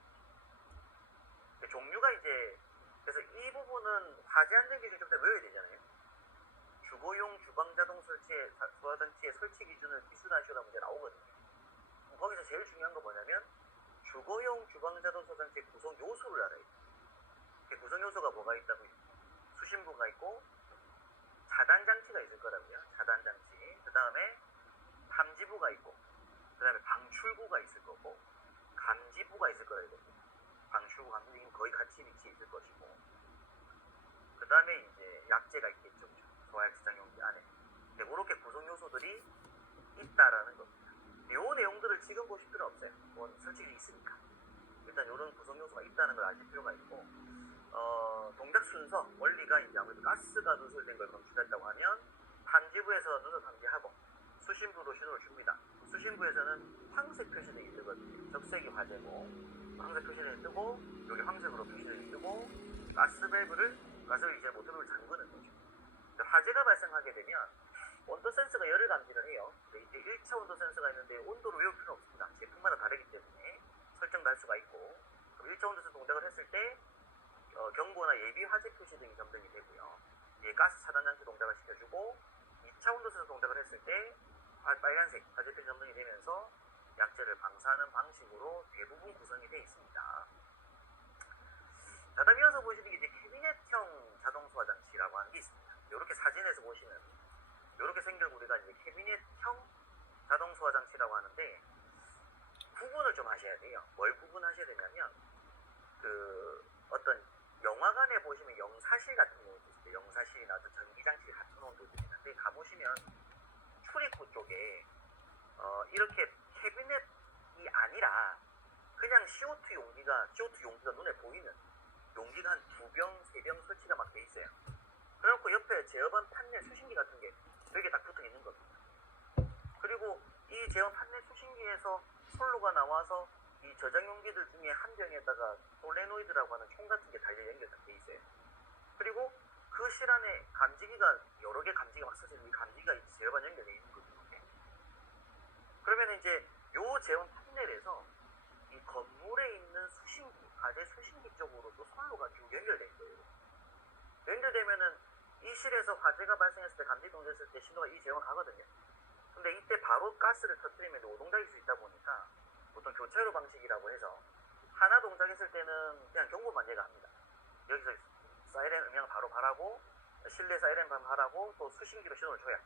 거죠. 종류가 이제 그래서 이 부분은 화재 안전 기준 좀 더 외워야 되잖아요. 주거용 주방 자동 소화장치의 설치 기준을 기술하시오라고 문제 나오거든요. 거기서 제일 중요한 건 뭐냐면 주거용 주방 자동 소화장치의 구성 요소를 알아야 돼요. 그 구성 요소가 뭐가 있다고요? 수신부가 있고 차단 장치가 있을 거라고요. 차단 장치. 그 다음에 탐지부가 있고, 그 다음에 방출구가 있을 거고, 감지부가 있을 거라 이거죠. 방출구, 감지부 거의 같이 위치해 있을 것이고, 그 다음에 이제 약재가 있겠죠. 소화약시장용기 안에. 네, 그렇게 구성 요소들이 있다라는 겁니다. 이 내용들을 지금 보실 필요는 없어요. 뭐 설치기 있으니까. 일단 이런 구성 요소가 있다는 걸 아실 필요가 있고, 동작 순서, 원리가 이제 아무래도 가스가 누설된 걸 검출했다고 하면 탐지부에서 누설 감지하고 수신부로 신호를 줍니다. 수신부에서는 황색 표시등이 뜨거든요. 적색이 화재고 황색 표시등이 뜨고 여기 황색으로 표시등이 뜨고 가스를 이제 모터를 잠그는 거죠. 화재가 발생하게 되면 온도 센서가 열을 감지를 해요. 이제 1차 온도 센서가 있는데 온도를 외울 필요는 없습니다. 제품마다 다르기 때문에 설정도 할 수가 있고 1차 온도 센서 동작을 했을 때 경보나 예비 화재 표시 등이 점등이 되고요. 가스 차단 장치 동작을 시켜주고 2차 온도에서 동작을 했을 때 빨간색 화재 표시 점등이 되면서 약재를 방사하는 방식으로 대부분 구성이 되어 있습니다. 자, 다음 이어서 보시는 게 이제 캐비넷형 자동 소화장치라고 하는 게 있습니다. 이렇게 사진에서 보시면 이렇게 생긴 우리가 이제 캐비넷형 자동 소화장치라고 하는데 구분을 좀 하셔야 돼요. 뭘 구분하셔야 되냐면 어떤 영화관에 보시면 영사실 같은 경우도 있어요. 영사실이나 어떤 전기장치 같은 경우도 있는데 가보시면 출입구 쪽에 이렇게 캐비넷이 아니라 그냥 CO2 용기가 눈에 보이는 용기가 한 2병, 3병 설치가 막 돼 있어요. 그래놓고 옆에 제어반 판넬 수신기 같은 게 여기에 딱 붙어 있는 겁니다. 그리고 이 제어 판넬 수신기에서 솔로가 나와서 이 저장 용기들 중에 한 병에다가 솔레노이드라고 하는 총 같은 게 달려 연결돼 있어요. 그리고 그 실 안에 감지기가 여러 개 감지기가 막 써져 있는 이 감지기가 제어반 연결돼 있는 거죠. 그러면 이제 요 제어 판넬에서 이 건물에 있는 수신기, 화재 수신기 쪽으로 또 솔로가 쭉 연결된 거예요. 연결되면은 이 실에서 화재가 발생했을 때 감지 동작했을 때 신호가 이 제어가 가거든요. 근데 이때 바로 가스를 터뜨리면 오동작일 수 있다 보니까 보통 교차로 방식이라고 해서 하나 동작했을 때는 그냥 경보만 얘가 합니다. 여기서 사이렌 음향을 바로 바라고 실내 사이렌 바라고 또 수신기로 신호를 줘요.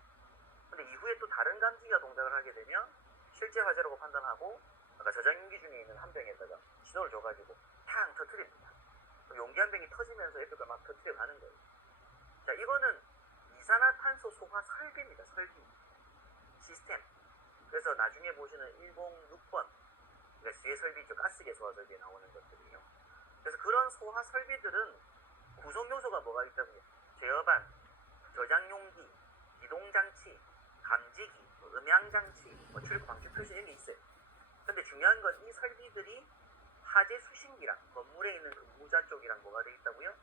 근데 이후에 또 다른 감지기가 동작을 하게 되면 실제 화재라고 판단하고 아까 저장용기 중에 있는 한 병에다가 신호를 줘가지고 탕 터트립니다. 용기 한 병이 터지면서 에피가 막 터트려 가는 거예요. 자, 이거는 이산화탄소 소화 설비입니다. 설비 시스템. 그래서 나중에 보시는 106번 그러니까 뒤에 설비죠. 가스계 소화 설비에 나오는 것들이요. 그래서 그런 소화 설비들은 구성 요소가 뭐가 있다고요? 제어반, 저장용기, 기동장치, 감지기, 음향장치, 출구 방지 표시 이런 게 있어요. 근데 중요한 건 이 설비들이 화재 수신기랑 건물에 있는 근무자 쪽이랑 뭐가 돼 있다고요?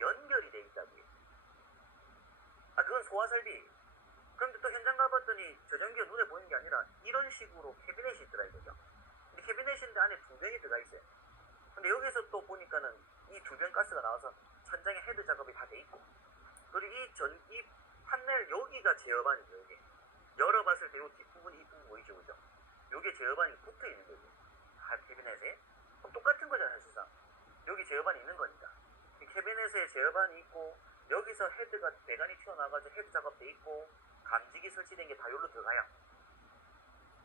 연결이 돼 있다고요. 아, 그건 소화 설비. 그런데 또 현장 가봤더니 저전기가 눈에 보이는 게 아니라 이런 식으로 캐비넷이 있더라 이거죠. 근데 캐비넷인데 안에 두 병이 들어가 있어요. 근데 여기서 또 보니까는 이 두 병 가스가 나와서 천장에 헤드 작업이 다 돼 있고, 그리고 이 판넬 여기가 제어반이죠. 여기 열어봤을 때 이 뒷부분 이 부분 보이죠, 그죠? 요게 제어반이 붙어 있는 거죠. 캐비넷에. 그럼 똑같은 거잖아요, 사실상. 여기 제어반이 있는 거니까. 이 캐비넷에 제어반이 있고 여기서 헤드가 배관이 튀어나와가지고 헤드 작업돼 있고 감지기 설치된 게 다 여기로 들어가요.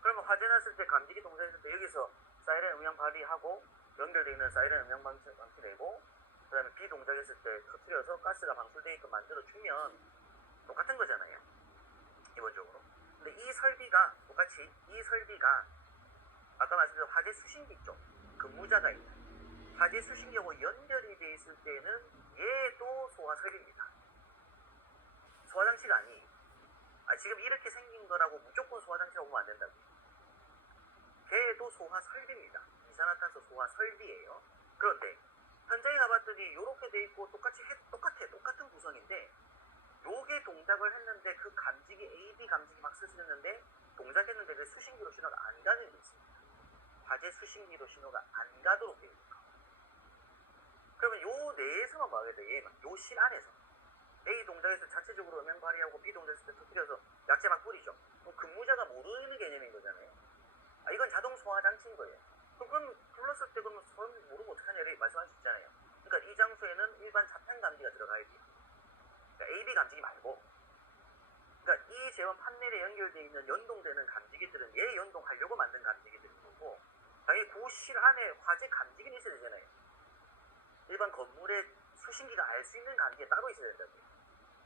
그러면 화재 났을 때 감지기 동작했을 때 여기서 사이렌 음향 발휘하고 연결되어 있는 사이렌 음향 방치되고 그 다음에 비동작했을 때 터뜨려서 가스가 방출되게끔 만들어주면 똑같은 거잖아요, 기본적으로. 근데 이 설비가 똑같이 이 설비가 아까 말씀드린 화재 수신기 쪽 근무자가 있는 화재 수신기하고 연결이 되어 있을 때는 얘도 소화 설비입니다. 소화장치가 아니에요. 지금 이렇게 생긴 거라고 무조건 소화장치라고 보면 안 된다고. 걔도 소화 설비입니다. 이산화탄소 소화 설비예요. 그런데 현장에 가봤더니 이렇게 돼 있고 똑같은 구성인데 요게 동작을 했는데 그 감지기 AD 감지기 막 쓰시는데 동작했는데 그 수신기로 신호가 안 가는 게 있습니다. 화재 수신기로 신호가 안 가도록 되어 있습니다. 그러면 요 내에서만 봐야 돼. 얘만 요 실 안에서 A 동작에서 자체적으로 음향 발휘하고 B 동작에서 터뜨려서 약재 막 뿌리죠. 그럼 근무자가 모르는 개념인 거잖아요. 이건 자동 소화 장치인 거예요. 그럼 불렀을 때 그러면 서로 모르면 어떡하냐 이렇게 말씀할 수 있잖아요. 그러니까 이 장소에는 일반 자탄 감지가 들어가야 돼요. 그러니까 AB 감지기 말고. 그러니까 이 제원 판넬에 연결되어 있는 연동되는 감지기들은 얘 연동하려고 만든 감지기들인 거고, 당연히 그 실 안에 화재 감지기는 있어야 되잖아요. 일반 건물에 수신기가 알 수 있는 감지기가 따로 있어야 된다고요.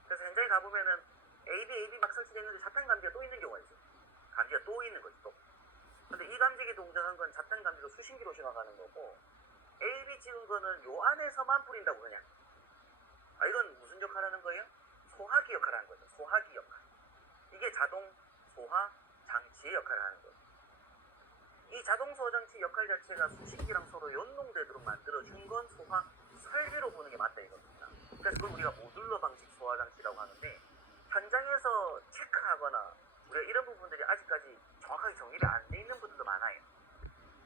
그래서 현장에 가보면은 AB 막 설치되어 있는데 자탄 감지가 또 있는 경우가 있어요. 감지가 또 있는 거죠, 또. 근데 이 감지기 동작한 건 자탄 감지로 수신기로 신호가는 거고, AB 찍은 거는 요 안에서만 뿌린다고 그냥. 이건 무슨 역할 하는 거예요? 소화기 역할 하는 거죠. 소화기 역할. 이게 자동 소화 장치의 역할을 하는 거예요. 이 자동 소화 장치 역할 자체가 수신기랑 서로 연동되도록 만들어준 건 소화 설비로 보는 게 맞다 이겁니다. 그래서 그걸 우리가 모듈러 방식 소화 장치라고 하는데, 현장에서 체크하거나 우리가 이런 부분들이 아직까지 정확하게 정립이 안 돼 있는 분들도 많아요.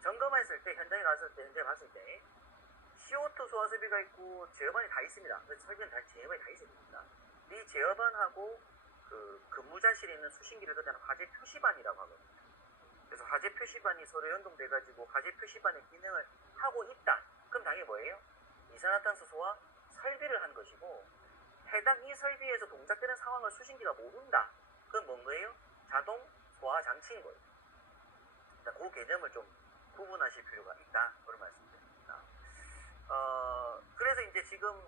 점검했을 때, 현장에 갔을 때, 현장에 봤을 때 CO2 소화 설비가 있고 제어반이 다 있습니다. 그래서 설비는 다 제어반이 다 있습니다. 이 제어반하고 그 근무자실에 있는 수신기를 그대는 화재 표시반이라고 하거든요. 그래서 화재 표시반이 서로 연동돼가지고 화재 표시반의 기능을 하고 있다. 그럼 당연히 뭐예요? 이산화탄소 소화 설비를 한 것이고, 해당 이 설비에서 동작되는 상황을 수신기가 모른다. 그건 뭔 거예요? 자동 소화 장치인 거예요. 그 개념을 좀 구분하실 필요가 있다. 그런 말씀드립니다. 그래서 이제 지금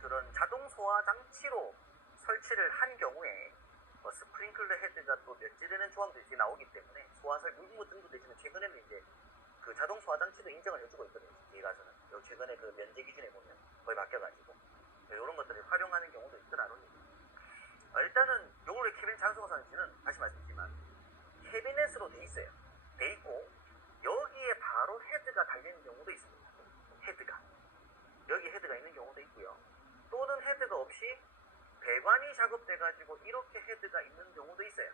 그런 자동 소화 장치로 설치를 한 경우에 스프링클러 헤드가 또 면제되는 조항들이 이제 나오기 때문에 소화설 물부 등도 되지만 최근에는 이제 그 자동 소화 장치도 인정을 해주고 있거든요. 뒤에 가서는 최근에 그 면제 기준에 보면 거의 바뀌어가지고 이런 것들을 활용하는 경우도 있더라고요. 일단은 요거를 캐비넷 자동 소화 장치는 다시 말씀드리지만 캐비넷으로 돼 있어요. 돼 있고 여기에 바로 헤드가 달리는 경우도 있습니다. 헤드가 여기 헤드가 있는 경우도 있고요. 또는 헤드가 없이 배관이 작업돼가지고 이렇게 헤드가 있는 경우도 있어요.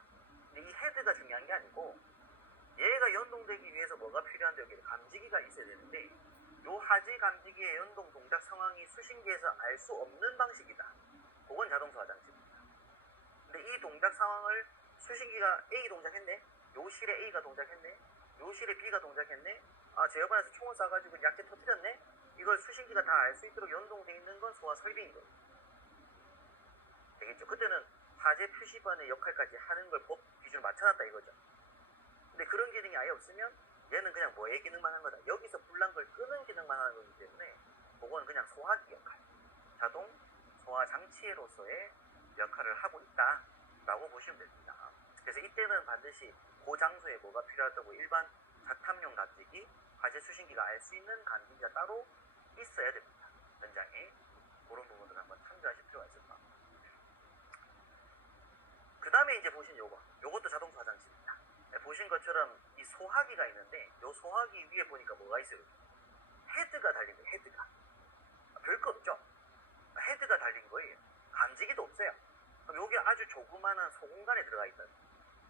근데 이 헤드가 중요한 게 아니고 얘가 연동되기 위해서 뭐가 필요한데 여기 감지기가 있어야 되는데 요 하지 감지기의 연동 동작 상황이 수신기에서 알 수 없는 방식이다. 그건 자동 소화 장치입니다. 근데 이 동작 상황을 수신기가 A 동작했네, 요 실에 A가 동작했네, 요 실에 B가 동작했네, 제어반에서 총을 쏴가지고 약재 터뜨렸네, 이걸 수신기가 다 알 수 있도록 연동되어 있는 건 소화 설비인 거예요. 되겠죠? 그때는 화재 표시번의 역할까지 하는 걸 법 기준으로 맞춰놨다 이거죠. 근데 그런 기능이 아예 없으면 얘는 그냥 뭐의 기능만 한 거다. 여기서 불난 걸 끄는 기능만 하는 거기 때문에 그건 그냥 소화기 역할, 자동 소화 장치로서의 역할을 하고 있다라고 보시면 됩니다. 그래서 이때는 반드시 그 장소에 뭐가 필요하다고 일반 자탐용 감지기, 화재 수신기가 알 수 있는 감지기가 따로 있어야 됩니다. 현장에. 그런 부분들을 한번 참조하실 필요가 있을 것 같습니다. 그 다음에 이제 보신 요것도 자동 소화 장치입니다. 보신 것처럼 이 소화기가 있는데 요 소화기 위에 보니까 뭐가 있어요? 헤드가 달린 거예요. 헤드가. 별거 없죠? 헤드가 달린 거예요. 감지기도 없어요. 그럼 여기 아주 조그마한 소공간에 들어가 있다.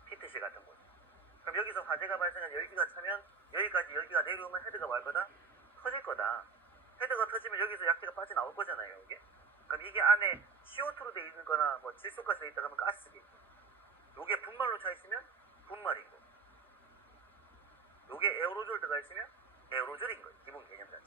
피트실 같은 곳. 그럼 여기서 화재가 발생한 열기가 차면 여기까지 열기가 내려오면 헤드가 말 거다? 터질 거다. 헤드가 터지면 여기서 약재가 빠져나올 거잖아요. 이게. 그럼 이게 안에 CO2로 되어 있는 거나 뭐 질소가스 되어 있다 하면 가스겠죠. 요게 분말로 차 있으면 분말인 거. 요게 에어로졸 들어가 있으면 에어로졸인 거예요. 기본 개념 자체.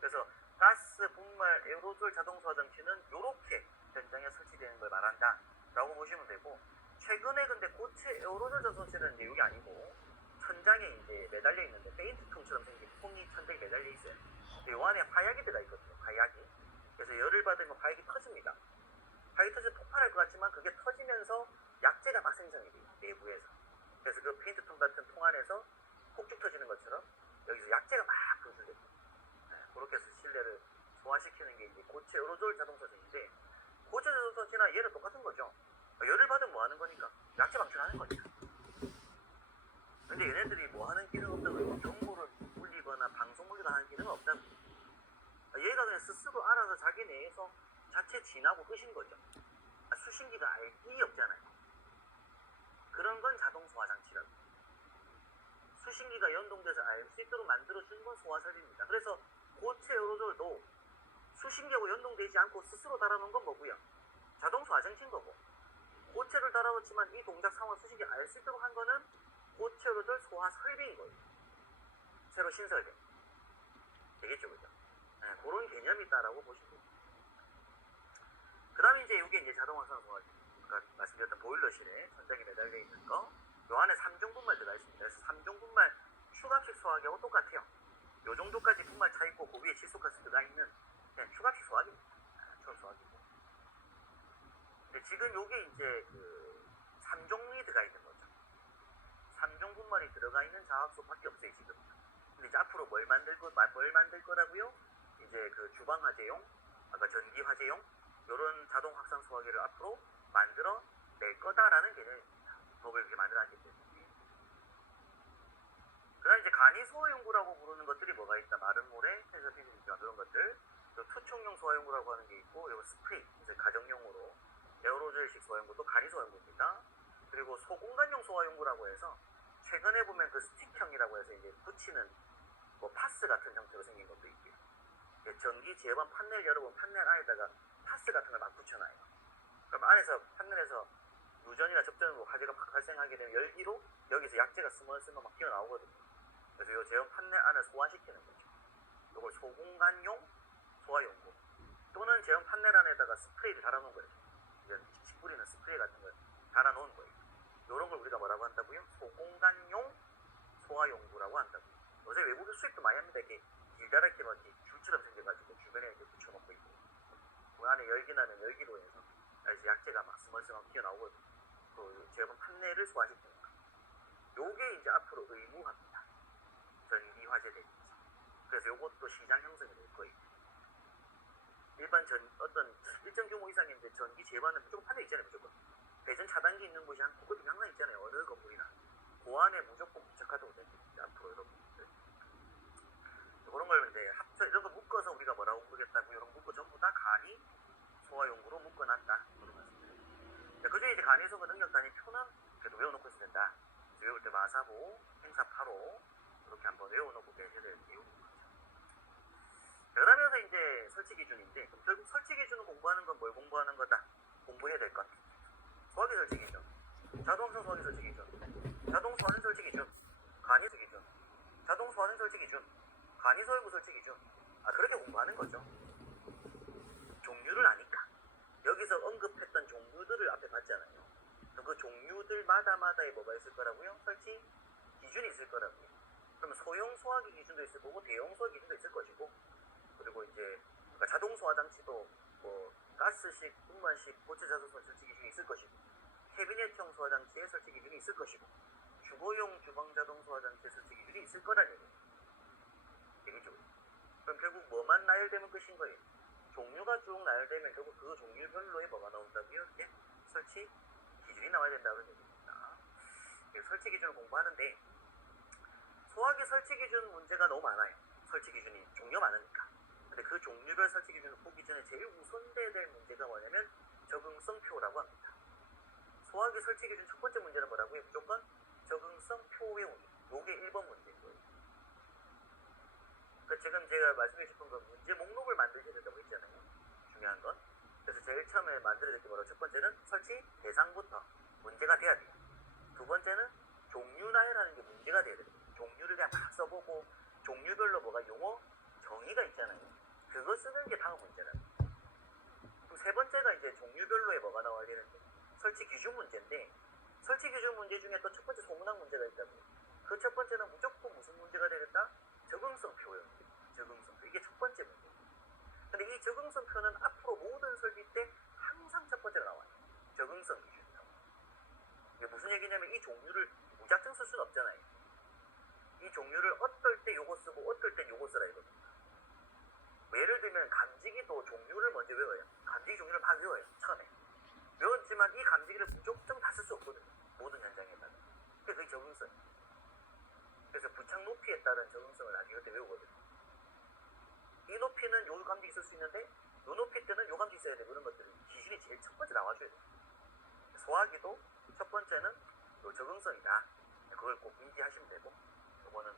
그래서 가스, 분말, 에어로졸 자동소화 장치는 요렇게 현장에 설치되는 걸 말한다 라고 보시면 되고, 최근에 근데 고체 에어로졸 자동차는 이제 이게 아니고 천장에 이제 매달려 있는데 페인트통처럼 생긴 통이 천장에 매달려 있어요. 요 안에 화약이 들어가 있거든요. 화약이. 그래서 열을 받으면 화약이 터집니다. 화약이 터져서 폭발할 것 같지만 그게 터지면서 약재가 막 생성이 돼요. 내부에서. 그래서 그 페인트통 같은 통 안에서 폭죽 터지는 것처럼 여기서 약재가 막 분출됩니다. 그렇게 해서 실내를 소화시키는 게 이제 고체 에어로졸 자동차인데, 고체 자동차나 얘는 똑같은 거죠. 열을 받으면 뭐 하는 거니까? 약재 방출하는 거니까. 근데 얘네들이 뭐 하는 기능 없다고 정보를 울리거나 방송 울리거나 하는 기능은 없다고. 얘가 그냥 스스로 알아서 자기 내에서 자체 진하고 끄신 거죠. 수신기가 알 게 없잖아요. 그런 건 자동 소화 장치라고. 수신기가 연동돼서 알 수 있도록 만들어주는 건 소화 설비입니다. 그래서 고체 에어로졸도 수신기하고 연동되지 않고 스스로 달아놓은 건 뭐고요? 자동 소화 장치인 거고, 고체를 달아놓지만 이 동작 상황 수신기 알 수 있도록 한 거는 고체 에어로졸 소화 설비인 거예요. 새로 신설된. 되겠죠, 그죠? 네, 그런 개념이 있다라고 보시면 됩니다. 그 다음에 이제 이게 이제 자동 확산 소화기. 아까 말씀드렸던 보일러실에 천장에 매달려 있는 거. 요 안에 3종 분말 들어가 있습니다. 그래서 3종 분말 추가식 소화기하고 똑같아요. 요 정도까지 분말 차 있고 그 위에 질소가스 들어가 있는 그냥 추가식 소화기입니다. 추가 소화기고. 근데 지금 요게 이제 그 3종이 들어가 있는 거죠. 3종 분말이 들어가 있는 자학소밖에 없어요, 지금. 근데 이제 앞으로 뭘 만들 거라고요? 이제 그 주방 화재용, 아까 전기 화재용, 요런 자동 확산 소화기를 앞으로 만들어 낼 거다라는 개념입니다. 법을 그렇게 만들어놨기 때문에. 그 다음 이제 간이 소화용구라고 부르는 것들이 뭐가 있다. 마른 모래, 펜서 피부니까 그런 것들. 또 투척용 소화용구라고 하는 게 있고, 요거 스프레이, 이제 가정용으로 에어로졸식 소화용구도 간이 소화용구입니다. 그리고 소공간용 소화용구라고 해서 최근에 보면 그 스틱형이라고 해서 이제 붙이는 뭐 파스 같은 형태로 생긴 것도 있고요. 전기 제어반 판넬 여러분 판넬 안에다가 파스 같은 걸 막 붙여놔요. 그럼 안에서 판넬에서 누전이나 접전으로 화재가 막 발생하게 되면 열기로 여기서 약재가 스멀스멀 막 튀어나오거든요. 그래서 이 제어 판넬 안을 소화시키는 거죠. 이걸 소공간용 소화용구 또는 제어 판넬 안에다가 스프레이를 달아놓은 거예요. 칙칙 뿌리는 스프레이 같은 걸 달아놓은 거예요. 이런 걸 우리가 뭐라고 한다고요? 소공간용 소화용구라고 한다고요. 요새 외국에 수입도 많이 합니다. 이렇게 길다랗게 막 이렇게 줄처럼 생겨가지고 주변에 이렇게 붙여놓고 있고, 그 안에 열기 나면 열기로 해서 약재가 막 스멀스멀 튀어나오거든요. 그 제어반 판넬을 소화시키는 거예요. 요게 이제 앞으로 의무화입니다. 전기 화재 대비해서. 그래서 요것도 시장 형성이 될 거예요. 일반 어떤 일정 규모 이상의 이제 전기 제반은 무조건 판넬 있잖아요. 무조건 배전 차단기 있는 곳이 한 곳이 항상 있잖아요. 어느 건물이나 그 안에 무조건 부착하도록 됩니다. 앞으로 여러분들 그런 걸 이제 합쳐 이런 거 묶어서 우리가 뭐라고 부르겠다고, 이런 거 묶어 전부 다 간이 소화용구로 묶어놨다. 그런 말씀입니다. 그중에 이제 간이 소화 능력 단위 표는 그래도 외워놓고 있어야 된다. 외울 때 마사보, 행사 8호 이렇게 한번 외워놓고 계셔야 돼요. 그러면서 이제 설치 기준인데, 그럼 결국 설치 기준을 공부하는 건 뭘 공부하는 거다? 공부해야 될 것. 소화기 설치 기준, 자동성 소화기 설치 기준, 자동 소화기 설치 기준, 간이 설치 기준, 자동 소화기 설치 기준, 간이 소화용구 설치 기준. 그렇게 공부하는 거죠. 종류를 아니까. 여기서 언급했던 종류들을 앞에 봤잖아요. 그 종류들마다의 뭐가 있을 거라고요? 설치 기준이 있을 거라고요. 그러면 소형 소화기 기준도 있을 거고 대형 소화기 기준도 있을 것이고, 그리고 이제 그러니까 자동 소화 장치도 뭐 가스식, 분만식, 고체 자동차 설치 기준이 있을 것이고, 캐비넷형 소화 장치의 설치 기준이 있을 것이고, 주거용 주방 자동 소화 장치의 설치 기준이 있을 거라는 얘기예요. 되겠죠? 그럼 결국 뭐만 나열되면 끝인 거예요. 종류가 쭉 나열되면 결국 그 종류별로의 뭐가 나온다고요? 이제 설치 기준이 나와야 된다는 얘기입니다. 설치 기준을 공부하는데 소화기 설치 기준 문제가 너무 많아요. 설치 기준이 종류가 많으니까. 근데 그 종류별 설치 기준을 보기 전에 제일 우선돼야 될 문제가 뭐냐면 적응성표라고 합니다. 소화기 설치 기준 첫 번째 문제는 뭐라고요? 무조건 적응성표 외우기. 요게 1번 문제인 거예요. 그러니까 지금 제가 말씀드리고 싶은 건 문제 목록을 만드셔야 된다고 했잖아요. 중요한 건. 그래서 제일 처음에 만들어야 될 게 뭐라고? 첫 번째는 설치 대상부터 문제가 돼야 돼요. 두 번째는 종류 나열하는 게 문제가 돼야 돼요. 종류를 그냥 막 써보고 종류별로 뭐가 용어 정의가 있잖아요. 그거 쓰는 게 다음 문제라요. 그럼 세 번째가 이제 종류별로의 뭐가 나와야 되는데 설치 기준 문제인데, 설치 기준 문제 중에 또 첫 번째 소문학 문제가 있다고요. 그 첫 번째는 무조건 무슨 문제가 되겠다? 적응성표예요. 적응성표. 이게 첫 번째 문제. 근데 이 적응성표는 앞으로 모든 설비 때 항상 첫 번째로 나와요. 적응성 기준이라고. 이게 무슨 얘기냐면 이 종류를 무작정 쓸 수는 없잖아요. 이 종류를 어떨 때 요거 쓰고 어떨 때 요거 쓰라 이겁니다. 뭐 예를 들면 감지기도 종류를 먼저 외워요. 감지기 종류를 막 외워요. 처음에. 외웠지만 이 감지기를 무조건 다 쓸 수 없거든요. 모든 현장에다가. 그게 적응성. 그래서 부착 높이에 따른 적응성을 나중에 그때 외우거든요. 이 높이는 요 감지기 쓸 수 있는데 요 높이 때는 요 감지기 써야 되고, 이런 것들은 기준이 제일 첫 번째 나와줘야 돼요. 소화기도 첫 번째는 요 적응성이다. 그걸 꼭 인지하시면 되고, 요거는